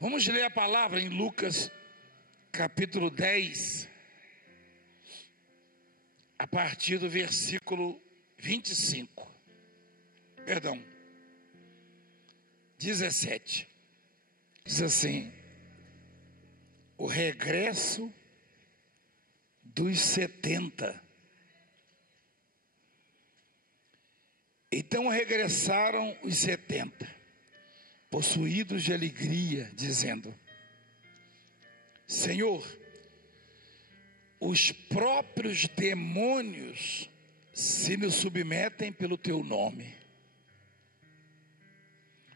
Vamos ler a palavra em Lucas capítulo 10, a partir do versículo 25. Perdão, 17. Diz assim: o regresso dos 70. Então regressaram os 70, possuídos de alegria, dizendo: Senhor, os próprios demônios se nos submetem pelo teu nome.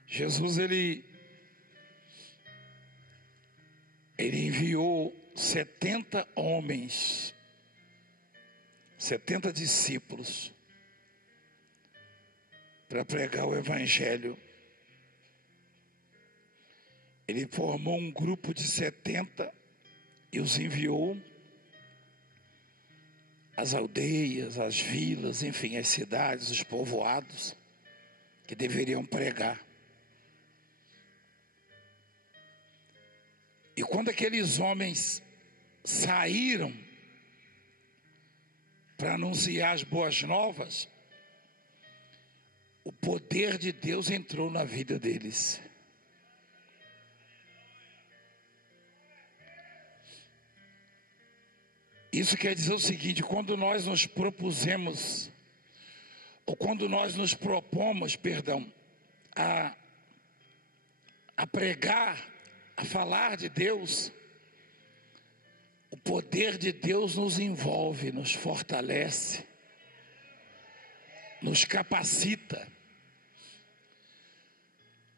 Jesus, ele enviou 70 homens, 70 discípulos, para pregar o evangelho. Ele formou um grupo de 70 e os enviou às aldeias, às vilas, enfim, às cidades, os povoados que deveriam pregar. E quando aqueles homens saíram para anunciar as boas novas, o poder de Deus entrou na vida deles. Isso quer dizer o seguinte: quando nós nos propusemos, ou quando nós nos propomos, a pregar, a falar de Deus, o poder de Deus nos envolve, nos fortalece, nos capacita.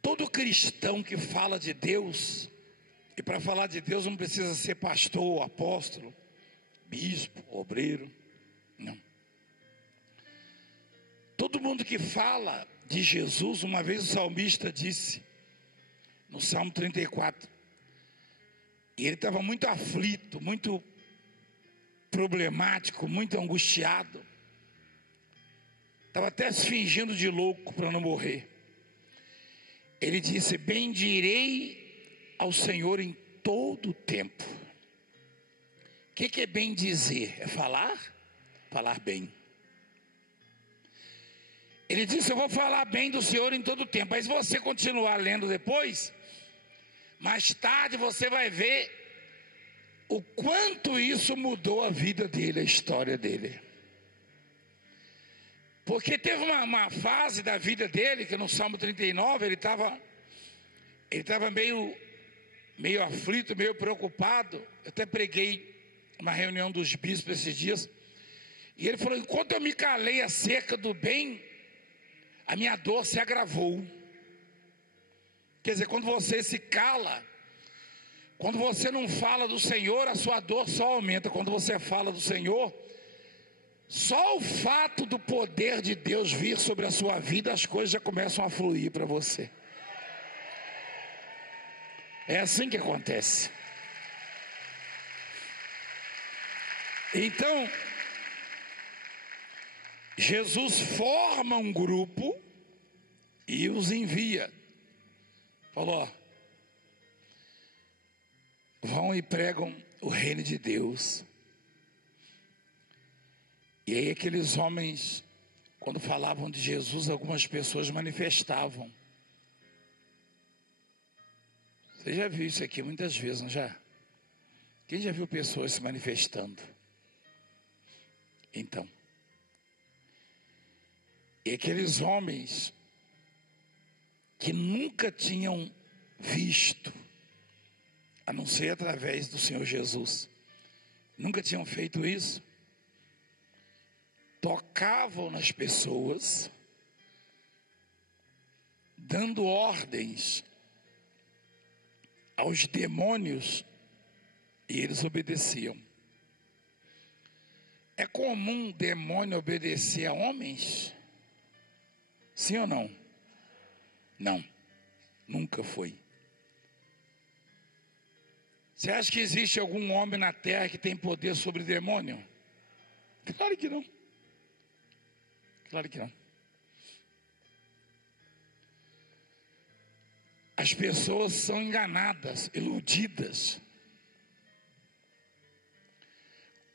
Todo cristão que fala de Deus, e para falar de Deus não precisa ser pastor, apóstolo, bispo, obreiro, não. Todo mundo que fala de Jesus, uma vez o salmista disse, no Salmo 34, e ele estava muito aflito, muito problemático, muito angustiado, estava até se fingindo de louco para não morrer. Ele disse: bendirei ao Senhor em todo o tempo. O que é bem dizer? É falar? Falar bem. Ele disse: eu vou falar bem do Senhor em todo o tempo. Mas se você continuar lendo depois, mais tarde você vai ver o quanto isso mudou a vida dele, a história dele. Porque teve uma fase da vida dele, que no Salmo 39 ele estava meio aflito, meio preocupado. Eu até preguei uma reunião dos bispos esses dias, e ele falou: enquanto eu me calei acerca do bem, a minha dor se agravou. Quer dizer, quando você se cala, quando você não fala do Senhor, a sua dor só aumenta. Quando você fala do Senhor, só o fato do poder de Deus vir sobre a sua vida, as coisas já começam a fluir para você. É assim que acontece. Então, Jesus forma um grupo e os envia. Falou: vão e pregam o reino de Deus. E aí aqueles homens, quando falavam de Jesus, algumas pessoas manifestavam. Você já viu isso aqui muitas vezes, não já? Quem já viu pessoas se manifestando? Então, e aqueles homens que nunca tinham visto, a não ser através do Senhor Jesus, nunca tinham feito isso, tocavam nas pessoas, dando ordens aos demônios, e eles obedeciam. É comum demônio obedecer a homens? Sim ou não? Não, nunca foi. Você acha que existe algum homem na terra que tem poder sobre demônio? Claro que não. Claro que não. as pessoas são enganadas, iludidas,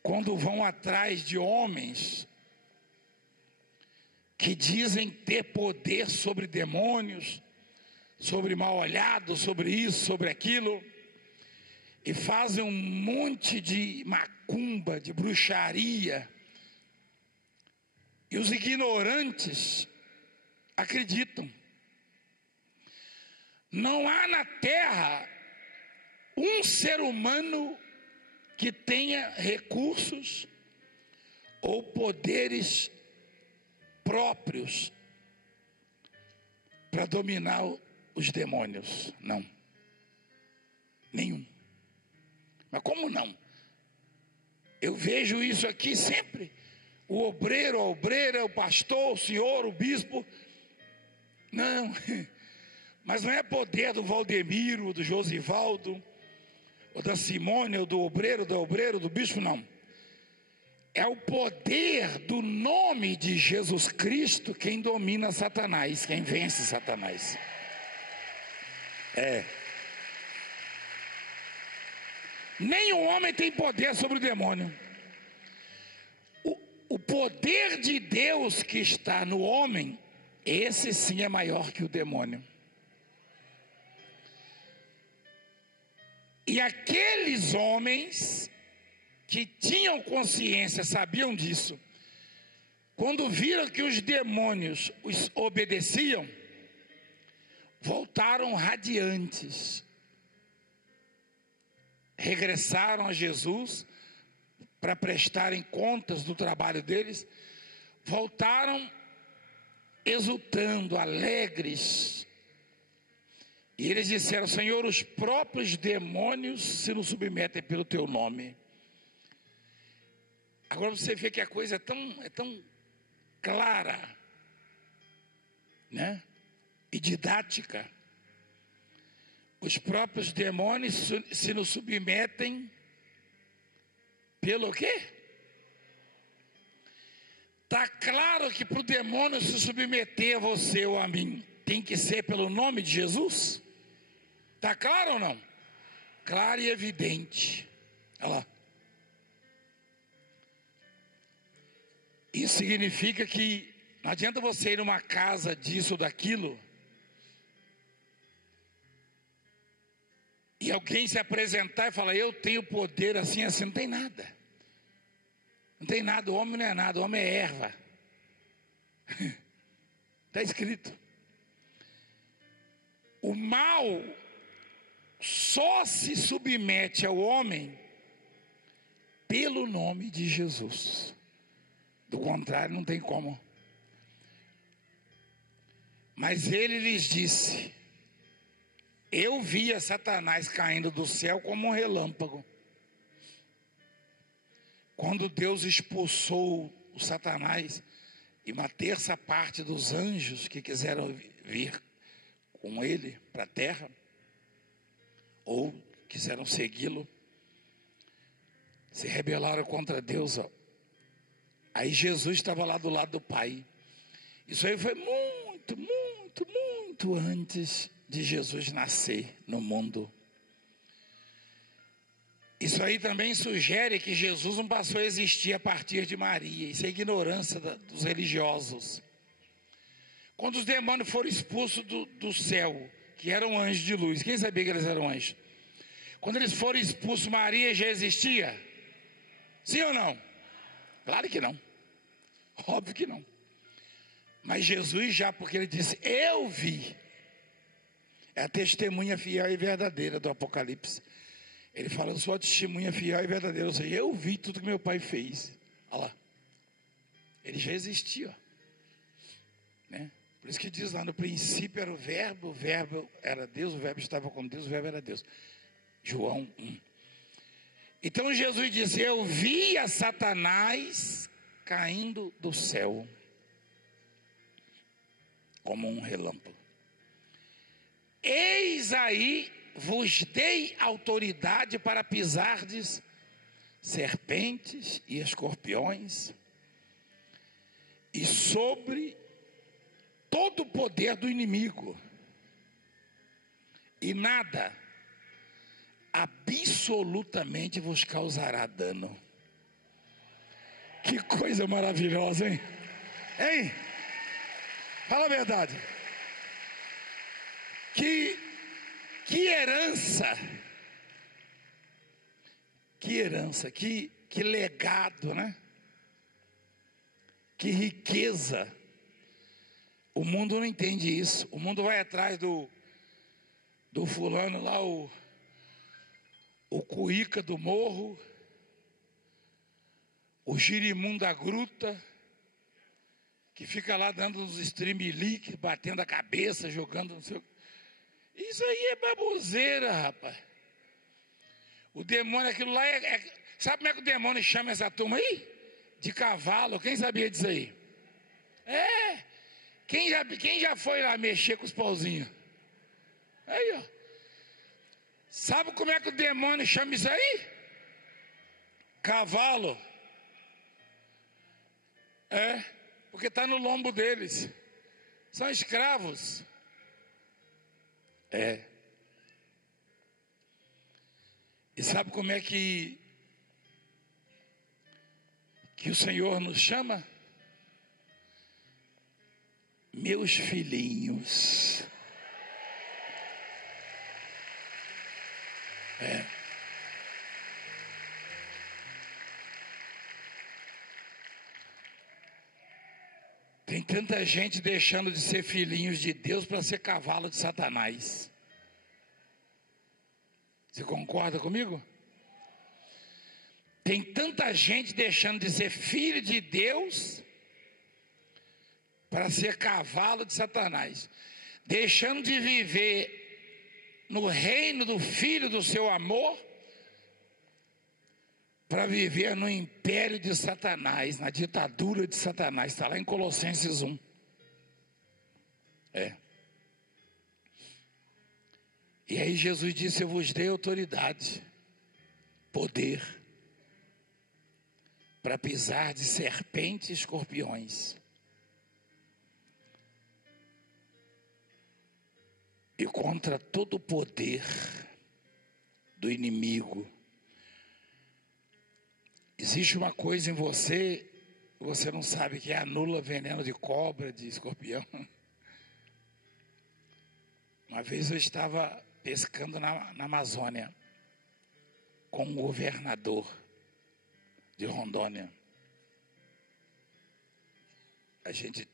quando vão atrás de homens que dizem ter poder sobre demônios, sobre mal olhado, sobre isso, sobre aquilo, e fazem um monte de macumba, de bruxaria, e os ignorantes acreditam. Não há na terra um ser humano que tenha recursos ou poderes próprios para dominar os demônios. Não. Nenhum. Mas como não? Eu vejo isso aqui sempre. O obreiro, a obreira, o pastor, o senhor, o bispo. Não. Mas não é poder do Valdemiro, do Josivaldo, ou da Simone, ou do obreiro, do bispo, não. É o poder do nome de Jesus Cristo quem domina Satanás, quem vence Satanás. Nenhum homem tem poder sobre o demônio. O poder de Deus que está no homem, esse sim é maior que o demônio. E aqueles homens que tinham consciência, sabiam disso, quando viram que os demônios os obedeciam, voltaram radiantes, regressaram a Jesus para prestarem contas do trabalho deles, voltaram exultando, alegres. E eles disseram: Senhor, os próprios demônios se nos submetem pelo teu nome. Agora você vê que a coisa é tão clara, né? E didática. Os próprios demônios se nos submetem pelo quê? Está claro que para o demônio se submeter a você ou a mim, tem que ser pelo nome de Jesus? Está claro ou não? Claro e evidente. Olha lá. Isso significa que não adianta você ir numa casa disso ou daquilo e alguém se apresentar e falar: eu tenho poder assim, assim. Não tem nada. Não tem nada. O homem não é nada. O homem é erva. Está escrito. O mal só se submete ao homem pelo nome de Jesus. Do contrário, não tem como. Mas ele lhes disse: eu via Satanás caindo do céu como um relâmpago. Quando Deus expulsou o Satanás e uma terça parte dos anjos que quiseram vir com ele para a terra, ou quiseram segui-lo, se rebelaram contra Deus, ó. Aí Jesus estava lá do lado do Pai. Isso aí foi muito antes de Jesus nascer no mundo. Isso aí também sugere que Jesus não passou a existir a partir de Maria. Isso é ignorância dos religiosos. Quando os demônios foram expulsos do céu, que eram anjos de luz, quem sabia que eles eram anjos? Quando eles foram expulsos, Maria já existia? Sim ou não? Claro que não. Óbvio que não. Mas Jesus já, porque ele disse: eu vi. É a testemunha fiel e verdadeira do Apocalipse. Ele fala: eu sou a testemunha fiel e verdadeira. Ou seja, eu vi tudo que meu pai fez. Olha lá. Ele já existia. Né? Por isso que diz lá: no princípio era o verbo era Deus, o verbo estava com Deus, o verbo era Deus. João 1. Então Jesus disse: eu vi a Satanás caindo do céu como um relâmpago. Eis aí vos dei autoridade para pisardes serpentes e escorpiões e sobre todo o poder do inimigo, e nada absolutamente vos causará dano. Que coisa maravilhosa, hein? Hein? Fala a verdade. Que herança. Que herança, que legado, né? Que riqueza. O mundo não entende isso. O mundo vai atrás do fulano lá, o cuíca do morro, o girimum da gruta, que fica lá dando uns streamlink, batendo a cabeça, jogando no seu... Isso aí é baboseira, rapaz. O demônio, aquilo lá Sabe como é que o demônio chama essa turma aí? De cavalo. Quem sabia disso aí? Quem já foi lá mexer com os pauzinhos? Aí, ó. Sabe como é que o demônio chama isso aí? Cavalo. Porque está no lombo deles. São escravos. E sabe como é que o Senhor nos chama? Meus filhinhos. Tem tanta gente deixando de ser filhinhos de Deus para ser cavalo de Satanás. Você concorda comigo? Tem tanta gente deixando de ser filho de Deus para ser cavalo de Satanás, deixando de viver no reino do Filho do seu amor para viver no império de Satanás, na ditadura de Satanás. Está lá em Colossenses 1. E aí Jesus disse: eu vos dei autoridade, poder, para pisar de serpentes e escorpiões, e contra todo o poder do inimigo. Existe uma coisa em você não sabe, que é anula veneno de cobra, de escorpião. Uma vez eu estava pescando na Amazônia com um governador de Rondônia. A gente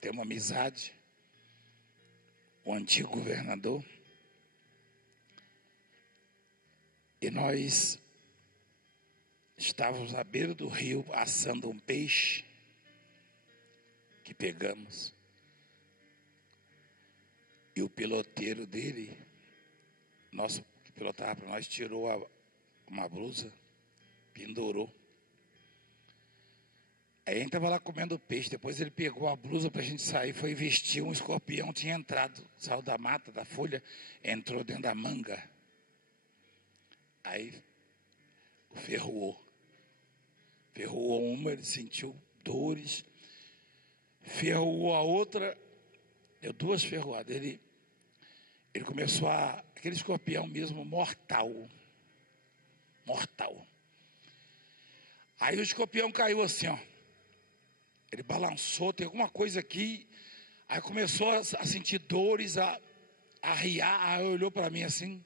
tem uma amizade, o antigo governador, e nós estávamos à beira do rio assando um peixe que pegamos. E o piloteiro dele, nosso que pilotava para nós, tirou uma blusa, pendurou. Aí a gente estava lá comendo peixe, depois ele pegou a blusa para a gente sair, foi vestir, um escorpião tinha entrado, saiu da mata, da folha, entrou dentro da manga. Aí ferroou uma, ele sentiu dores, ferroou a outra, deu 2 ferroadas. Ele começou aquele escorpião mesmo, mortal. Aí o escorpião caiu assim, ó. Ele balançou, tem alguma coisa aqui. Aí começou a sentir dores, a arriar. Aí olhou para mim assim.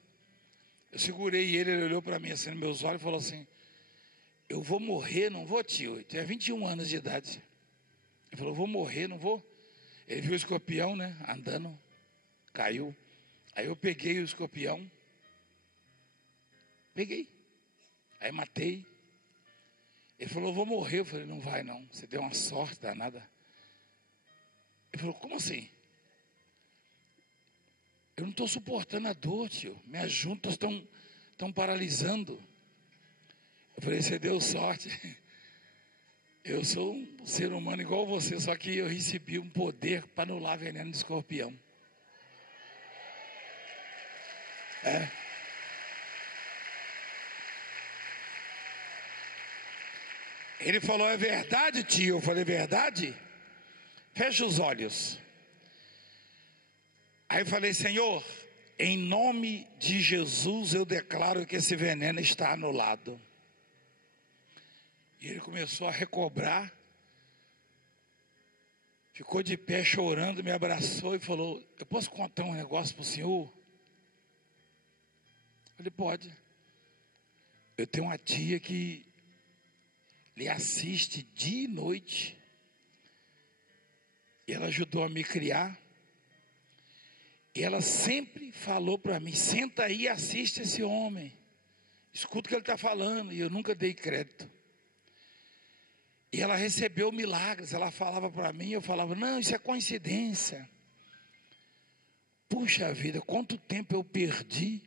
Eu segurei ele olhou para mim assim nos meus olhos e falou assim: eu vou morrer, não vou, tio? Eu tinha 21 anos de idade. Ele falou: vou morrer, não vou. Ele viu o escorpião, né, andando, caiu. Aí eu peguei o escorpião, aí matei. Ele falou: vou morrer. Eu falei: não vai não, você deu uma sorte danada. Ele falou: como assim? Eu não estou suportando a dor, tio, minhas juntas estão paralisando. Eu falei: você deu sorte. Eu sou um ser humano igual você, só que eu recebi um poder para anular veneno de escorpião. Ele falou: é verdade, tio? Eu falei: verdade? Fecha os olhos. Aí eu falei: Senhor, Em nome de Jesus, eu declaro que esse veneno está anulado. E ele começou a recobrar, ficou de pé chorando, me abraçou e falou: eu posso contar um negócio para o senhor? Eu falei: pode. Eu tenho uma tia que lhe assiste dia e noite. E ela ajudou a me criar. E ela sempre falou para mim: senta aí e assiste esse homem. Escuta o que ele está falando. E eu nunca dei crédito. E ela recebeu milagres. Ela falava para mim, eu falava: não, isso é coincidência. Puxa vida, quanto tempo eu perdi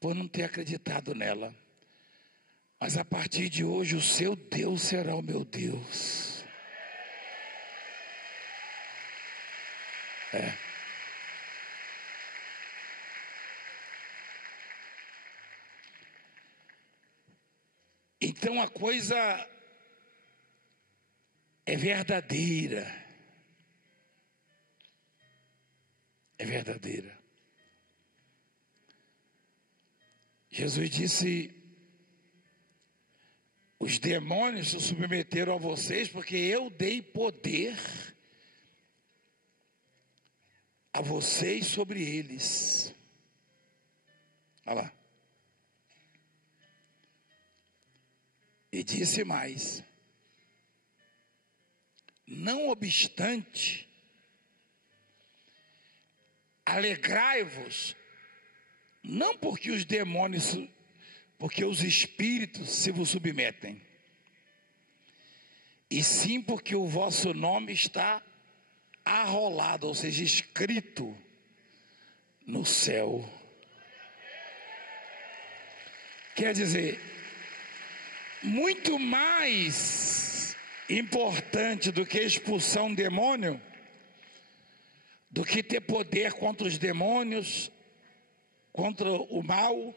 por não ter acreditado nela. Mas a partir de hoje, o seu Deus será o meu Deus. Então a coisa é verdadeira. É verdadeira. Jesus disse: os demônios se submeteram a vocês porque eu dei poder a vocês sobre eles. Olha lá. E disse mais: não obstante, alegrai-vos, não porque os demônios, porque os espíritos se vos submetem, e sim porque o vosso nome está arrolado, ou seja, escrito no céu. Quer dizer, muito mais importante do que expulsar um demônio, do que ter poder contra os demônios, contra o mal,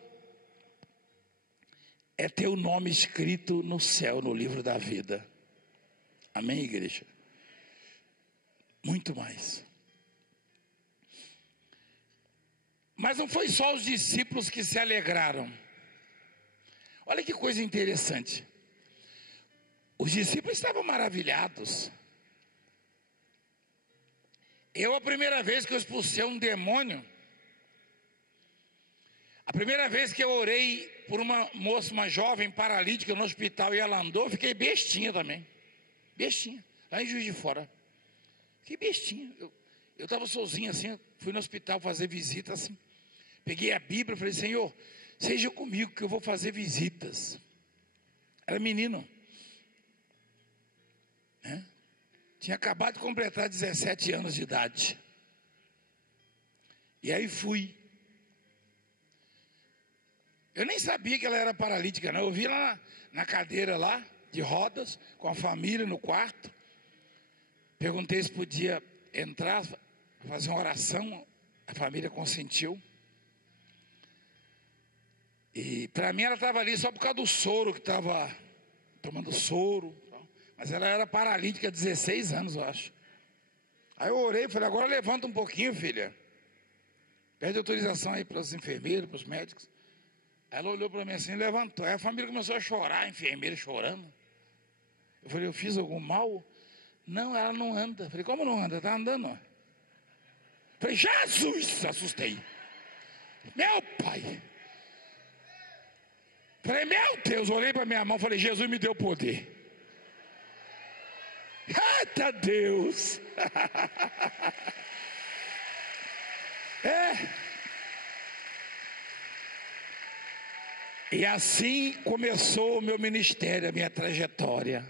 é ter o nome escrito no céu, no livro da vida. Amém, igreja? Muito mais. Mas não foi só os discípulos que se alegraram. Olha que coisa interessante. Os discípulos estavam maravilhados. A primeira vez que eu expulsei um demônio, a primeira vez que eu orei por uma moça, uma jovem paralítica no hospital e ela andou, fiquei bestinha também. Bestinha, lá em Juiz de Fora. Fiquei bestinha. Eu estava sozinho assim, fui no hospital fazer visita assim. Peguei a Bíblia e falei: Senhor, seja comigo que eu vou fazer visitas. Era menino. Tinha acabado de completar 17 anos de idade. E aí fui. Eu nem sabia que ela era paralítica, não. Eu vi ela na cadeira lá, de rodas, com a família no quarto. Perguntei se podia entrar, fazer uma oração. A família consentiu. E para mim ela estava ali só por causa do soro, que estava tomando soro. Mas ela era paralítica há 16 anos, eu acho. Aí eu orei e falei: agora levanta um pouquinho, filha. Pede autorização aí para os enfermeiros, para os médicos. Aí ela olhou para mim assim e levantou. Aí a família começou a chorar, a enfermeira chorando. Eu falei: eu fiz algum mal? Não, ela não anda. Eu falei: como não anda? Está andando. Eu falei: Jesus! Assustei. Meu pai! Falei: meu Deus! Olhei para minha mão e falei: Jesus me deu poder. Eita Deus! E assim começou o meu ministério, a minha trajetória.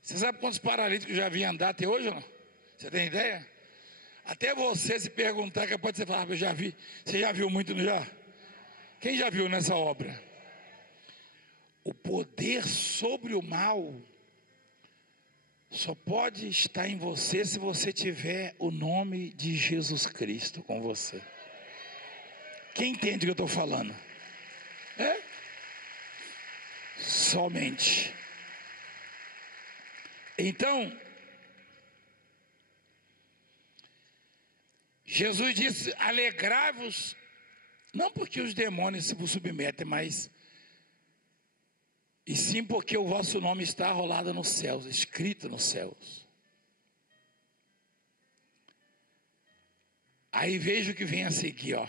Você sabe quantos paralíticos já vi andar até hoje, não? Você tem ideia? Até você se perguntar, que pode ser falar: eu já vi. Você já viu muito, não já? Quem já viu nessa obra? O poder sobre o mal só pode estar em você se você tiver o nome de Jesus Cristo com você. Quem entende o que eu estou falando? Somente. Então, Jesus disse: alegrai-vos, não porque os demônios se vos submetem, mas e sim porque o vosso nome está arrolado nos céus, escrito nos céus. Aí veja o que vem a seguir, ó.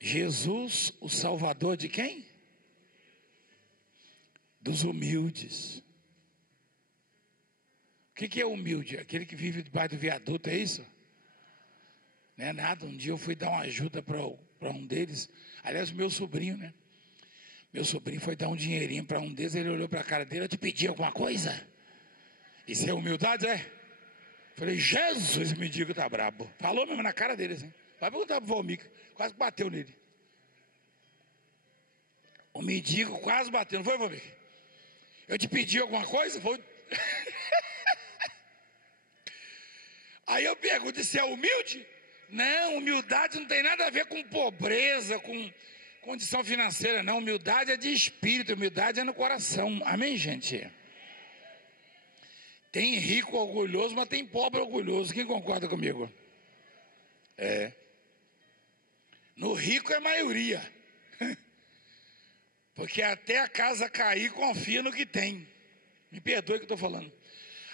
Jesus, o Salvador de quem? Dos humildes. O que é humilde? Aquele que vive debaixo do viaduto, é isso? Não é nada. Um dia eu fui dar uma ajuda para um deles. Aliás, meu sobrinho, né? Meu sobrinho foi dar um dinheirinho para um deles. Ele olhou para a cara dele: eu te pedi alguma coisa? Isso é humildade, é? Falei: Jesus, me diga, tá brabo. Falou mesmo na cara dele assim. Vai perguntar pro Valmica. Quase bateu nele. O mendigo quase bateu, não foi, Valmica? Eu te pedi alguma coisa? Foi. Aí eu pergunto: se é humilde? Não, humildade não tem nada a ver com pobreza, com condição financeira, não. Humildade é de espírito, humildade é no coração. Amém, gente? Tem rico orgulhoso, mas tem pobre orgulhoso. Quem concorda comigo? É. No rico é maioria. Porque até a casa cair, confia no que tem. Me perdoe o que eu estou falando.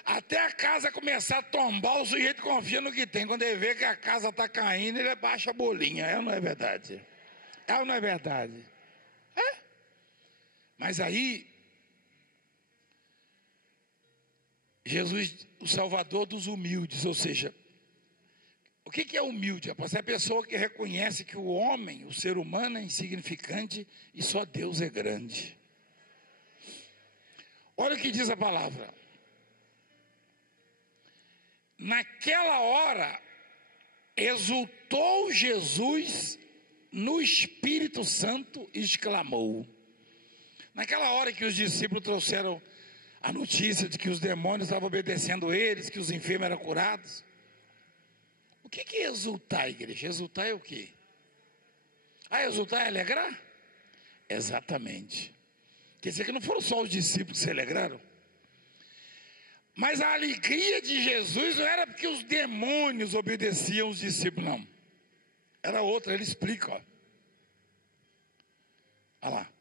Até a casa começar a tombar, o sujeito confia no que tem. Quando ele vê que a casa está caindo, ele baixa a bolinha. É ou não é verdade? É ou não é verdade? É. Mas aí, Jesus, o Salvador dos humildes, ou seja, o que é humilde? É a pessoa que reconhece que o homem, o ser humano é insignificante e só Deus é grande. Olha o que diz a palavra. Naquela hora, exultou Jesus no Espírito Santo e exclamou. Naquela hora que os discípulos trouxeram a notícia de que os demônios estavam obedecendo eles, que os enfermos eram curados. O que é exultar, igreja? Exultar é o quê? Exultar é alegrar? Exatamente. Quer dizer que não foram só os discípulos que se alegraram. Mas a alegria de Jesus não era porque os demônios obedeciam os discípulos, não. Era outra, ele explica, ó. Olha lá.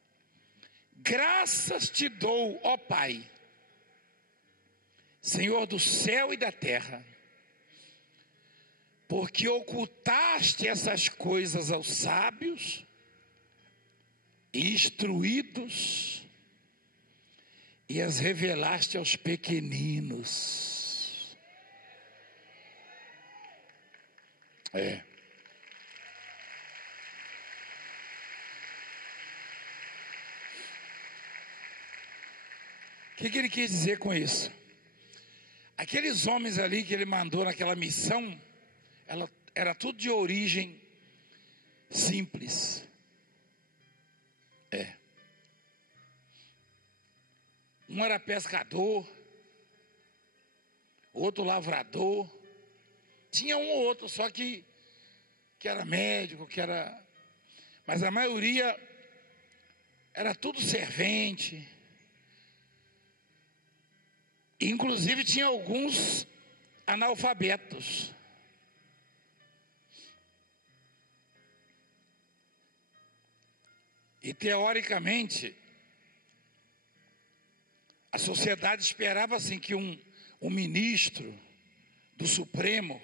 Graças te dou, ó Pai, Senhor do céu e da terra, porque ocultaste essas coisas aos sábios e instruídos e as revelaste aos pequeninos. É. O que ele quis dizer com isso? Aqueles homens ali que ele mandou naquela missão, era tudo de origem simples. É. Um era pescador, outro lavrador. Tinha um ou outro só que era médico, mas a maioria era tudo servente. Inclusive tinha alguns analfabetos. E teoricamente, a sociedade esperava assim que um ministro do Supremo,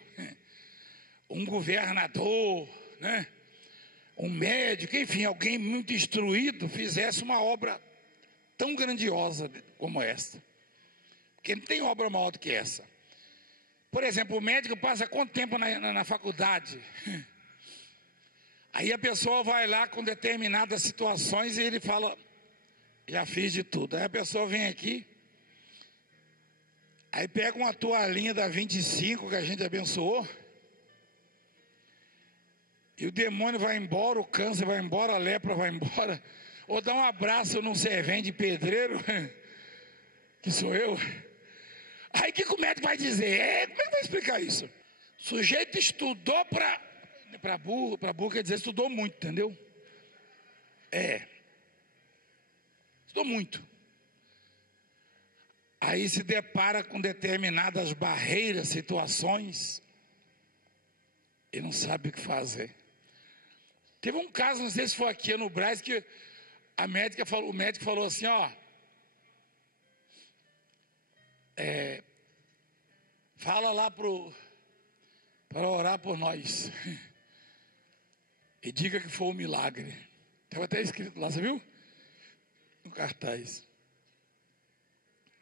um governador, né, um médico, enfim, alguém muito instruído fizesse uma obra tão grandiosa como esta. Porque não tem obra maior do que essa. Por exemplo, o médico passa quanto tempo na faculdade? Aí a pessoa vai lá com determinadas situações e ele fala: já fiz de tudo. Aí a pessoa vem aqui, aí pega uma toalhinha da 25 que a gente abençoou, e o demônio vai embora, o câncer vai embora, a lepra vai embora, ou dá um abraço num servente de pedreiro, que sou eu. Aí que o médico vai dizer? Como é que vai explicar isso? O sujeito estudou para burro quer dizer estudou muito, entendeu? Estudou muito. Aí se depara com determinadas barreiras, situações, e não sabe o que fazer. Teve um caso, não sei se foi aqui no Brás, que o médico falou assim, ó, fala lá para orar por nós. E diga que foi um milagre. Estava até escrito lá, você viu? No cartaz.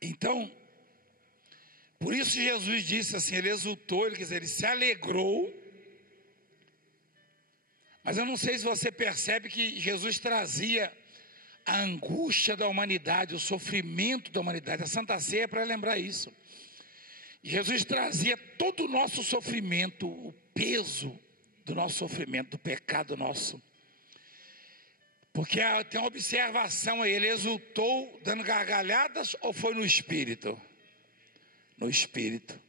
Então, por isso Jesus disse assim, ele exultou, ele se alegrou. Mas eu não sei se você percebe que Jesus trazia a angústia da humanidade, o sofrimento da humanidade. A Santa Ceia é para lembrar isso. Jesus trazia todo o nosso sofrimento, o peso do nosso sofrimento, do pecado nosso. Porque tem uma observação aí, ele exultou dando gargalhadas ou foi no Espírito? No Espírito.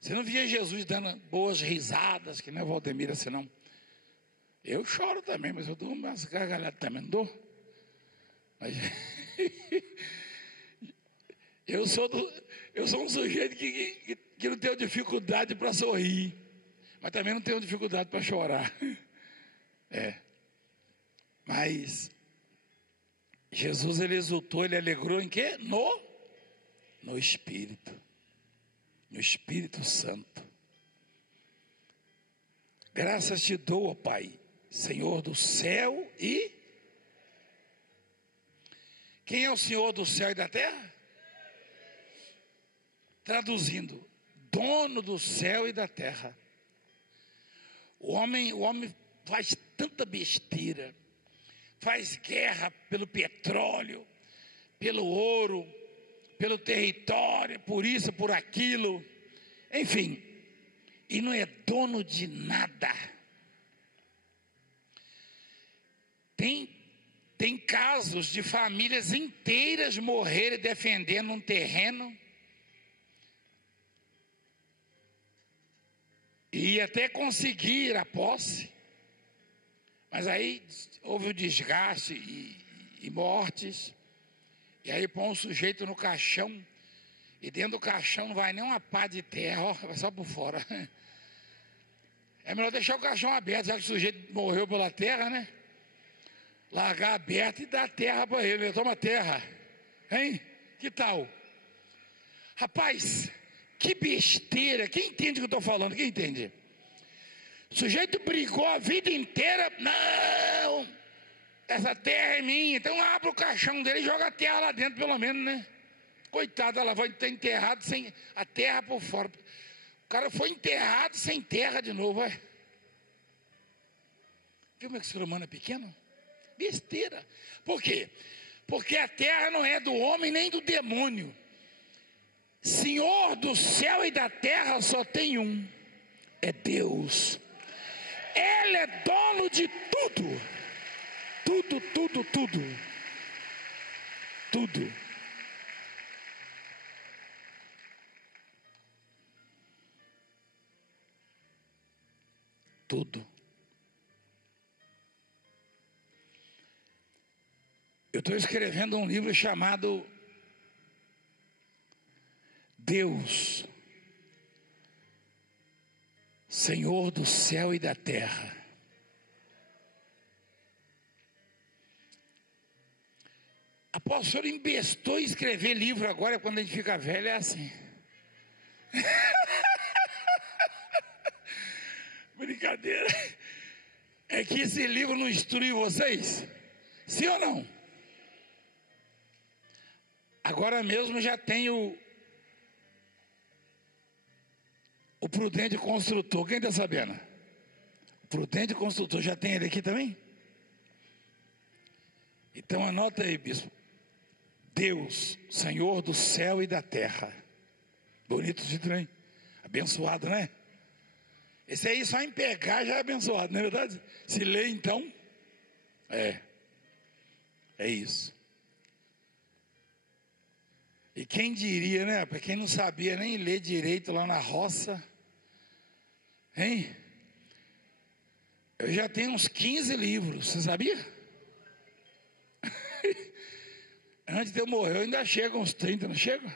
Você não via Jesus dando boas risadas, que nem o Valdemir assim não. Eu choro também, mas eu dou umas gargalhadas também, não dou? Mas eu sou um sujeito que não tenho dificuldade para sorrir, mas também não tenho dificuldade para chorar. Mas Jesus, ele exultou, ele alegrou em quê? No Espírito. No Espírito Santo. Graças te dou, ó Pai, Senhor do céu e... Quem é o Senhor do céu e da terra? Traduzindo, dono do céu e da terra. O homem faz tanta besteira, faz guerra pelo petróleo, pelo ouro, pelo território, por isso, por aquilo, enfim, e não é dono de nada. Tem casos de famílias inteiras morrerem defendendo um terreno e até conseguir a posse, mas aí houve o desgaste e mortes, e aí põe um sujeito no caixão, e dentro do caixão não vai nem uma pá de terra, ó, vai só por fora. É melhor deixar o caixão aberto, já que o sujeito morreu pela terra, né? Largar aberto e dar terra para ele, toma terra, hein? Que tal? Rapaz, que besteira, quem entende o que eu estou falando? Quem entende? O sujeito brigou a vida inteira, não, essa terra é minha, então abre o caixão dele e joga a terra lá dentro pelo menos, né? Coitado, ela vai estar enterrado sem a terra por fora. O cara foi enterrado sem terra de novo, é? Viu como é que o ser humano é pequeno? Besteira. Por quê? Porque a terra não é do homem nem do demônio. Senhor do céu e da terra só tem um, é Deus. Ele é dono de tudo. Tudo, tudo, tudo. Tudo. Tudo. Eu estou escrevendo um livro chamado Deus, Senhor do céu e da terra. Apóstolo, o senhor embestou em escrever livro agora, quando a gente fica velho é assim. Brincadeira. É que esse livro não instrui vocês? Sim ou não? Agora mesmo já tem o Prudente Construtor. Quem está sabendo? O Prudente Construtor, já tem ele aqui também? Então anota aí, bispo. Deus, Senhor do céu e da terra. Bonito esse trem. Abençoado, né? Esse aí só em pegar já é abençoado, não é verdade? Se ler então, é isso. E quem diria, né? Para quem não sabia nem ler direito lá na roça, hein? Eu já tenho uns 15 livros, você sabia? Antes de eu morrer, eu ainda chego uns 30, não chego?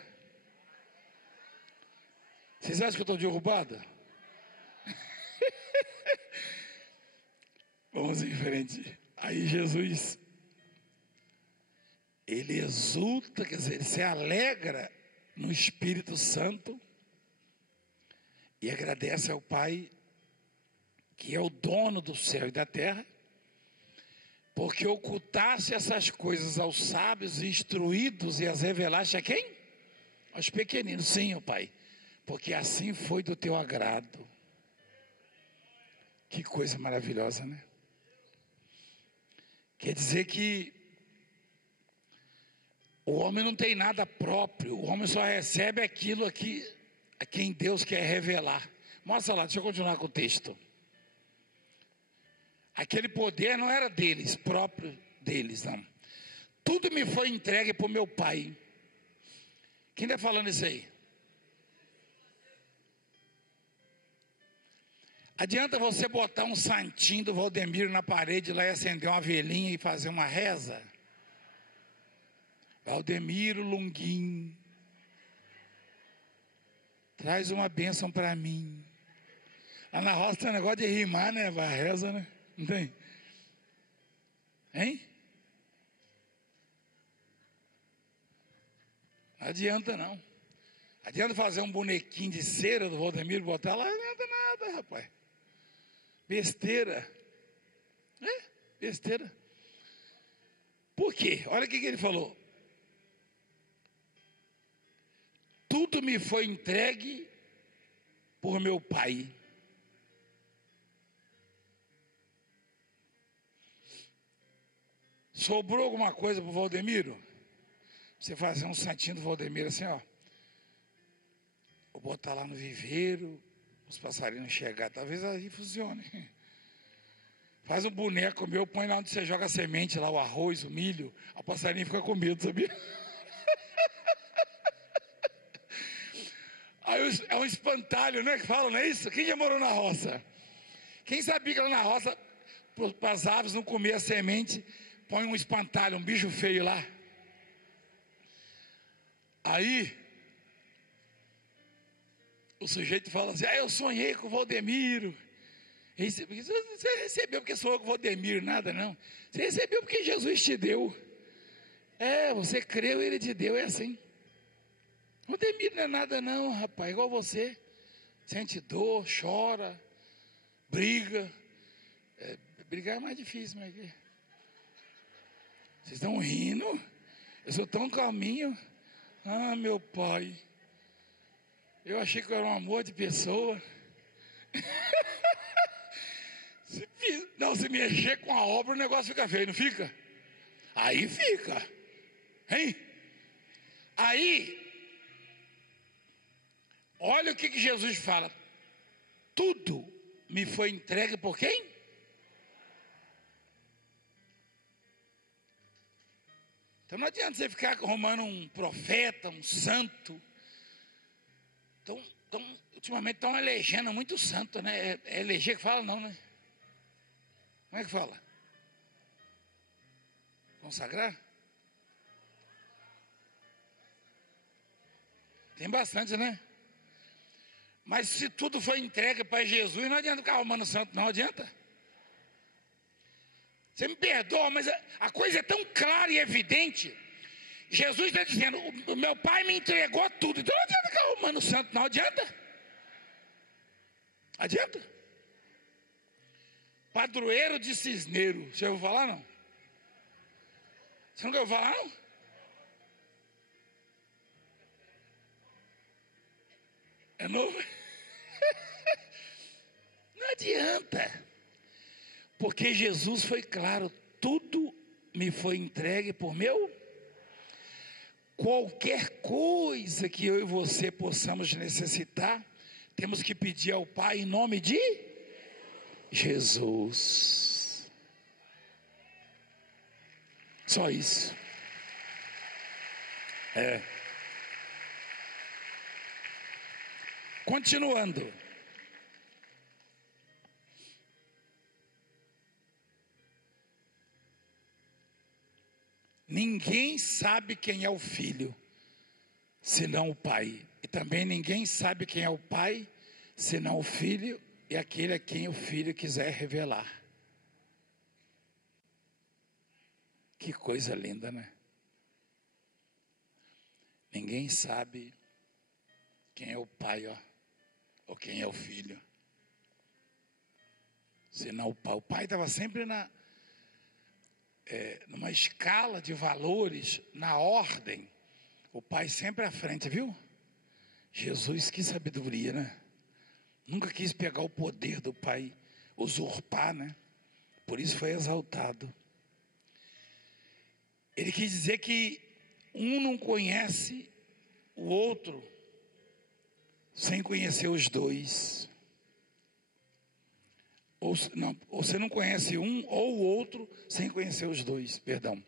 Vocês acham que eu estou derrubado? Vamos em frente. Aí Jesus, ele exulta, quer dizer, ele se alegra no Espírito Santo e agradece ao Pai, que é o dono do céu e da terra, porque ocultaste essas coisas aos sábios e instruídos e as revelaste a quem? Aos pequeninos. Sim, ó Pai, porque assim foi do teu agrado. Que coisa maravilhosa, né? Quer dizer que o homem não tem nada próprio, o homem só recebe aquilo aqui a quem Deus quer revelar. Mostra lá, deixa eu continuar com o texto. Aquele poder não era deles, próprio deles, não. Tudo me foi entregue por meu Pai. Quem está falando isso aí? Adianta você botar um santinho do Valdemiro na parede lá e acender uma velhinha e fazer uma reza? Valdemiro Longuinho, traz uma bênção para mim. Lá na roça tem um negócio de rimar, né? A reza, né? Não tem? Hein? Não adianta não. Adianta fazer um bonequinho de cera do Valdemiro, botar lá, não adianta nada, rapaz. Besteira. Besteira. Por quê? Olha o que ele falou. Tudo me foi entregue por meu Pai. Sobrou alguma coisa para o Valdemiro? Você fazer um santinho do Valdemiro assim, ó. Vou botar lá no viveiro, os passarinhos chegar, talvez aí funcione. Faz um boneco meu, põe lá onde você joga a semente, lá o arroz, o milho, o passarinho fica com medo, sabia? Aí é um espantalho, né, que falam, não é isso? Quem já morou na roça? Quem sabia que lá na roça, para as aves não comer a semente, põe um espantalho, um bicho feio lá. Aí o sujeito fala assim, eu sonhei com o Valdemiro. Você recebeu porque sonhou com o Valdemiro, nada não. Você recebeu porque Jesus te deu. Você creu e ele te deu, é assim. Valdemiro não é nada não, rapaz, igual você. Sente dor, chora, briga. Brigar é mais difícil, mas aqui. Vocês estão rindo? Eu sou tão calminho. Ah, meu pai. Eu achei que eu era um amor de pessoa. Se mexer com a obra, o negócio fica feio, não fica? Aí fica. Hein? Aí, olha o que Jesus fala. Tudo me foi entregue por quem? Então não adianta você ficar arrumando um profeta, um santo. Então, ultimamente estão elegendo muito santo, né? É eleger que fala, não, né? Como é que fala? Consagrar? Tem bastante, né? Mas se tudo foi entregue para Jesus, não adianta ficar arrumando santo, não adianta. Você me perdoa, mas a coisa é tão clara e evidente. Jesus está dizendo, o meu Pai me entregou tudo. Então não adianta ficar arrumando santo, não adianta. Adianta. Padroeiro de cisneiro. Você ouviu falar, não? Você nunca ouviu falar, não? É novo? Não adianta. Porque Jesus foi claro, tudo me foi entregue por meu. Qualquer coisa que eu e você possamos necessitar, temos que pedir ao Pai em nome de Jesus. Só isso. Continuando. Ninguém sabe quem é o filho, senão o Pai. E também ninguém sabe quem é o Pai, senão o filho e aquele a quem o filho quiser revelar. Que coisa linda, né? Ninguém sabe quem é o pai, ó, ou quem é o filho. Senão o pai. O pai estava sempre numa escala de valores, na ordem. O pai sempre à frente, viu? Jesus, que sabedoria, né? Nunca quis pegar o poder do pai, usurpar, né? Por isso foi exaltado. Ele quis dizer que um não conhece o outro sem conhecer os dois. Ou você não conhece um ou o outro sem conhecer os dois, perdão.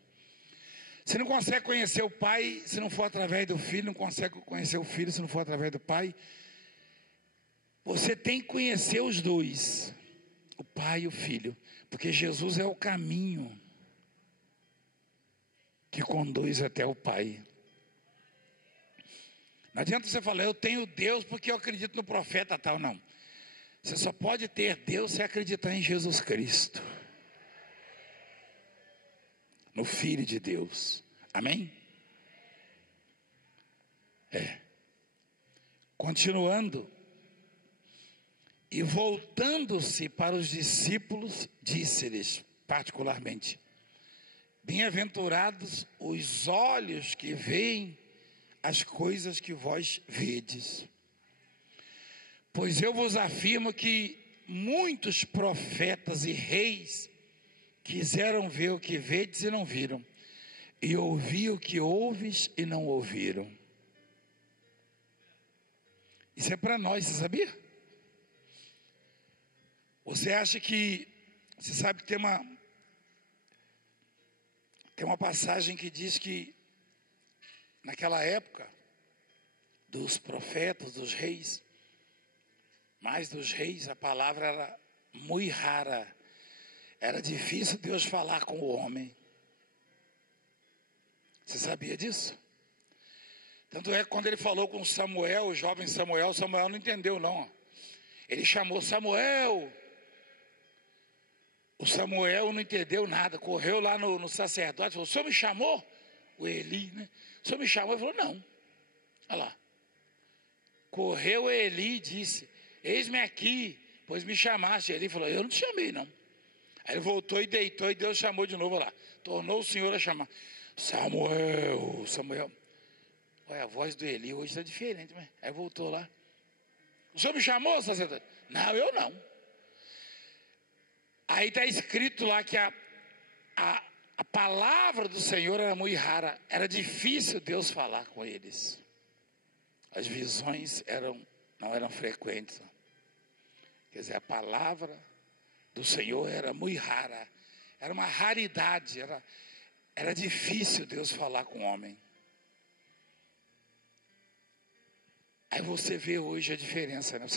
Você não consegue conhecer o pai se não for através do filho, não consegue conhecer o filho se não for através do pai. Você tem que conhecer os dois, o pai e o filho, porque Jesus é o caminho que conduz até o pai. Não adianta você falar, eu tenho Deus porque eu acredito no profeta tal, não. Você só pode ter Deus se acreditar em Jesus Cristo, no Filho de Deus. Amém? Continuando, e voltando-se para os discípulos, disse-lhes particularmente: bem-aventurados os olhos que veem as coisas que vós vedes. Pois eu vos afirmo que muitos profetas e reis quiseram ver o que vedes e não viram, e ouvir o que ouves e não ouviram. Isso é para nós, você sabia? Você acha que, você sabe que tem uma passagem que diz que naquela época dos profetas, dos reis, mais dos reis, a palavra era muito rara. Era difícil Deus falar com o homem. Você sabia disso? Tanto é que quando ele falou com Samuel, o jovem Samuel, Samuel não entendeu não. Ele chamou Samuel. O Samuel não entendeu nada, correu lá no sacerdote, falou: o senhor me chamou? O Eli, né? O senhor me chamou? Ele falou: não. Olha lá. Correu Eli e disse: eis-me aqui, pois me chamaste. Eli falou: eu não te chamei, não. Aí ele voltou e deitou, e Deus chamou de novo lá. Tornou o Senhor a chamar: Samuel, Samuel. Olha, a voz do Eli hoje está diferente, mas aí voltou lá. O senhor me chamou, sacerdote? Não, eu não. Aí está escrito lá que a palavra do Senhor era muito rara. Era difícil Deus falar com eles. As visões não eram frequentes. Quer dizer, a palavra do Senhor era muito rara. Era uma raridade. Era difícil Deus falar com o homem. Aí você vê hoje a diferença, né?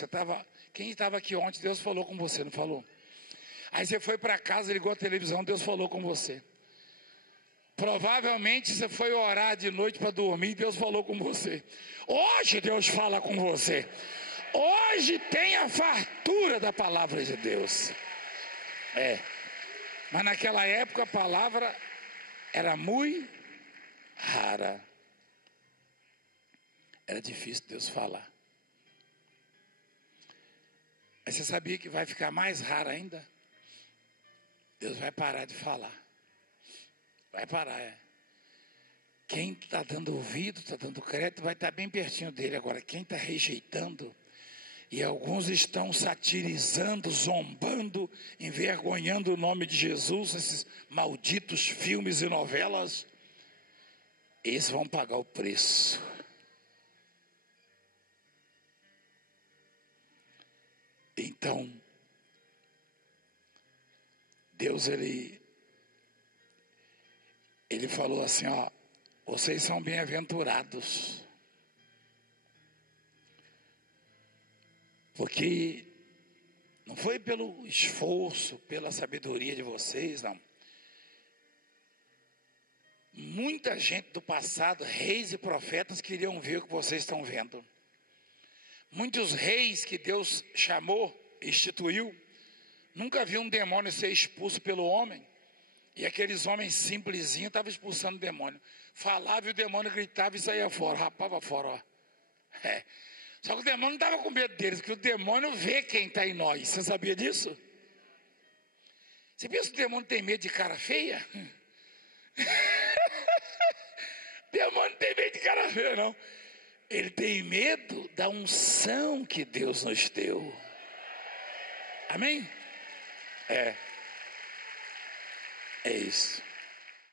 Quem estava aqui ontem, Deus falou com você, não falou? Aí você foi para casa, ligou a televisão, Deus falou com você. Provavelmente você foi orar de noite para dormir, Deus falou com você. Hoje Deus fala com você. Hoje tem a fartura da palavra de Deus. Mas naquela época a palavra era muito rara. Era difícil Deus falar. Aí você sabia que vai ficar mais raro ainda? Deus vai parar de falar. Vai parar, Quem está dando ouvido, está dando crédito, vai estar bem pertinho dele. Agora, quem está rejeitando, e alguns estão satirizando, zombando, envergonhando o nome de Jesus, esses malditos filmes e novelas, esses vão pagar o preço. Então, Deus, ele falou assim, ó: vocês são bem-aventurados, porque não foi pelo esforço, pela sabedoria de vocês, não. Muita gente do passado, reis e profetas, queriam ver o que vocês estão vendo. Muitos reis que Deus chamou, instituiu, nunca viu um demônio ser expulso pelo homem. E aqueles homens simplesinhos estavam expulsando o demônio. Falava e o demônio gritava e saía fora, rapava fora, ó. Só que o demônio não estava com medo deles, porque o demônio vê quem está em nós. Você sabia disso? Você pensa que o demônio tem medo de cara feia? O demônio não tem medo de cara feia, não. Ele tem medo da unção que Deus nos deu. Amém? É isso.